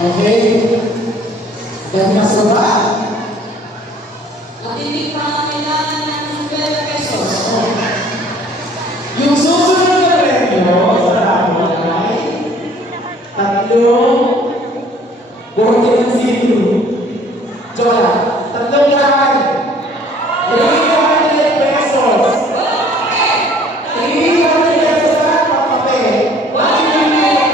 Okay? Dan masarap. Matindi pa ang kailangan ng 12 pesos. Yung susunod na premyo sa rapon ay tatlong bote ng sito. Jola, tatlong kahay. 300 pesos. 300 pesos na papape. 1 million.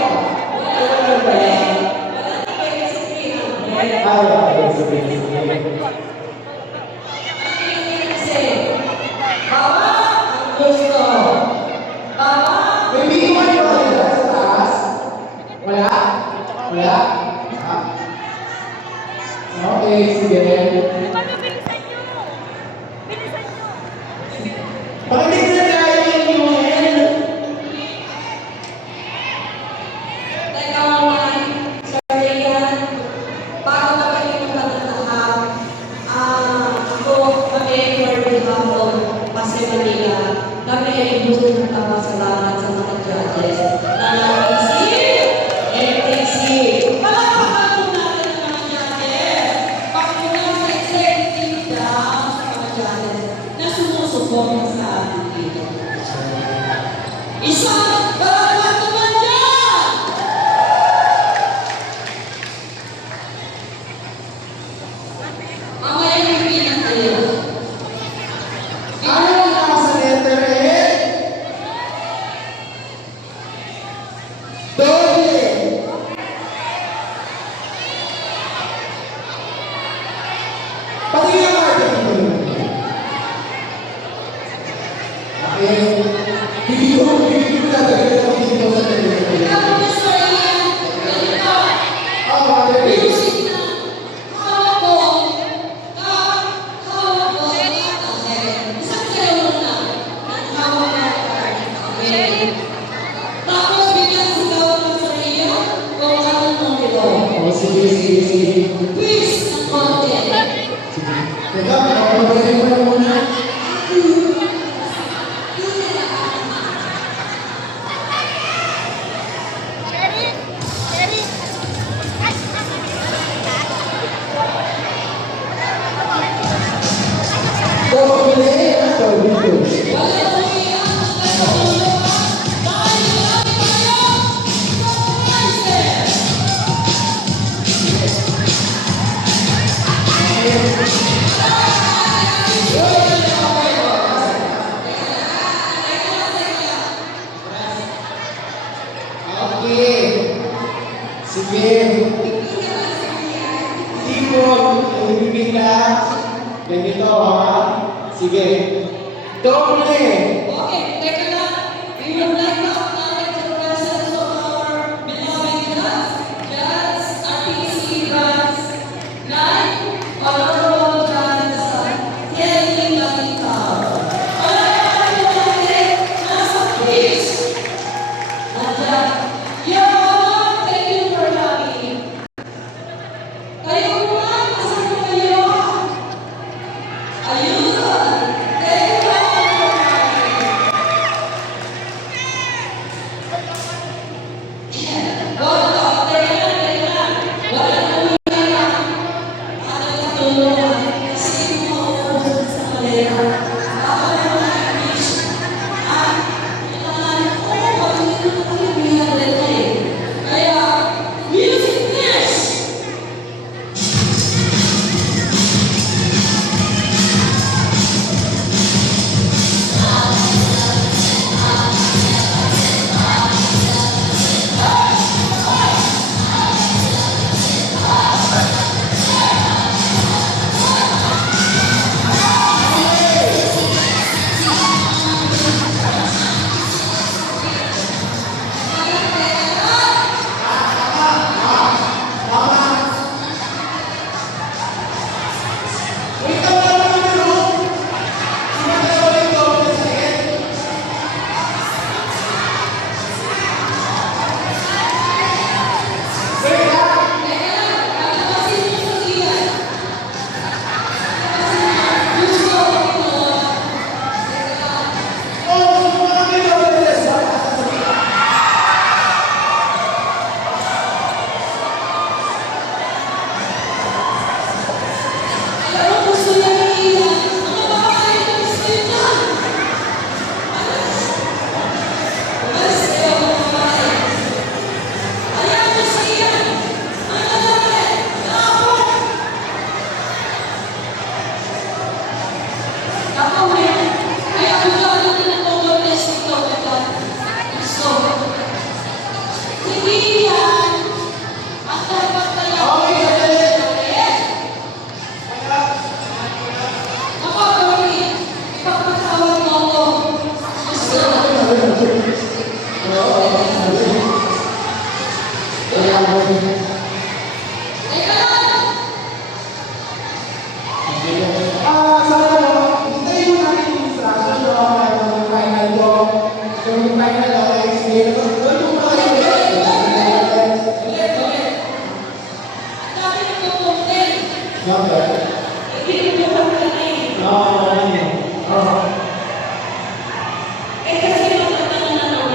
Okay, sige. Bilisan nyo! Bilisan nyo! Bakit hindi na tayo yung Teka naman, Sir Rian, bago ka kayo magtatahap, ako, kami, for behalf of Pasay Manila, kami ay gusto ng salamat sa mga judges na nag-isip, MTC. Palakpakan po natin ang mga judges. Pagmula sa executive down sa mga judges na sumusuporta sa amin dito. Ganito ha. Sige. Doble. Okay, teka lang. We would like to acknowledge the presence of our beloved judge, Judge RTC Branch 9, Honorable Judge Kelly Malitaw. Nasa please. Nandiyan. Your Honor, thank you for coming. Kayo ba? Asan po kayo? Ayun. Thank you for coming. Wala, teka lang. Wala na umiyak. Ano yung tulungan? Kasi yung mauulit sa kalera. Ako na mga image. Kailangan ko, pag hindi ko kayo umiyak eh. Kaya, music please! Wait lang naman yung room. Sumatayo rin ito. Sakit. Wait lang. Teka lang, kakatasin mo sa iyan. Gusto ko ito. Teka lang. Oh, sumunod kayo. Alam mo, gusto niya iiyak. Ano ba kayo gusto niya? Umalis kayo, mga babae. Ayan mo sa iyan. Ang lalaki. Ako. Ako, eh. Kaya bigado din ang pag-bless nito. Gusto. Hindi yan. Ang dapat talaga. Okay, sandali. Ako, Tony, ipapatawag mo ako. Gusto. Teka lang. Sana mo, hintayin mo natin yung instruction yung final ko. Yung final ko, explain ko. Doon yung mga Ulit. Ang dami ng complain. Okay. Hindi ko complain. Eh, kasi magkakaroon na ng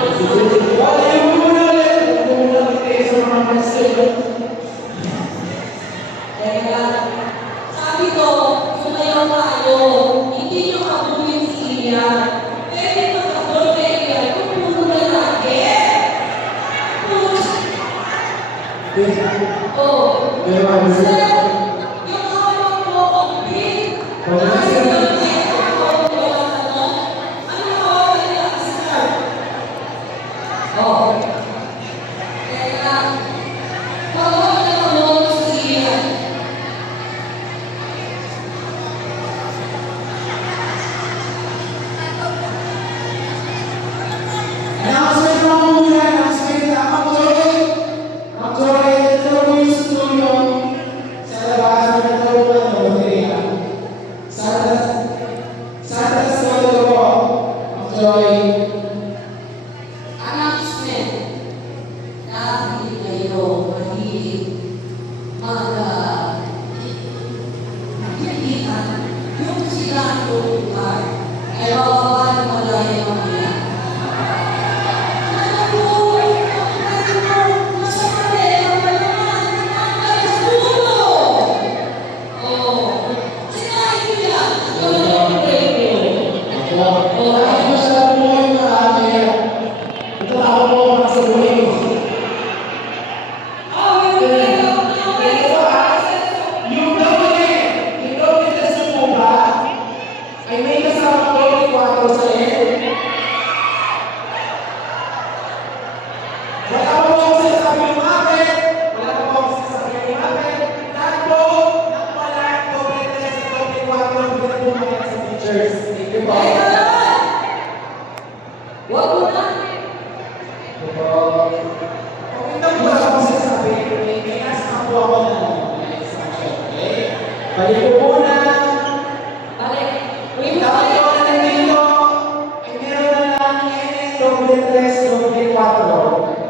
Wala yung muna ulit. Muna ulit sa mga question. Teka lang. Sabi ko, sumayaw tayo. Hindi nyo kabuhin si Ian. Pwede magkakaroon kay Ian kung puro lalaki. Oh. Sir, yung hawak mo, okay? Dahil yung may hawak mo, ano? Ano hawak nila, sir? Oh. Teka. Hawak na mo si Ian. Announcement mo muna. Announcement na. Mag-join. Mag-join. Ito yung studio. Balik ko muna. Balik. Uy, mo Dapat balik. ko na nandito. Ay meron na lang NS doble 3, doble 4.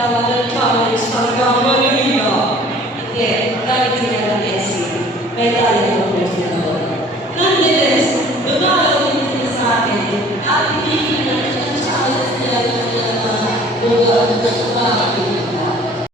Tawagan college hanggang Manila. Hindi, galing sila ng SC. May tayo ng sila doon. Nonetheless, dumalaw din sila sa akin at hindi na sa alas nila yung mga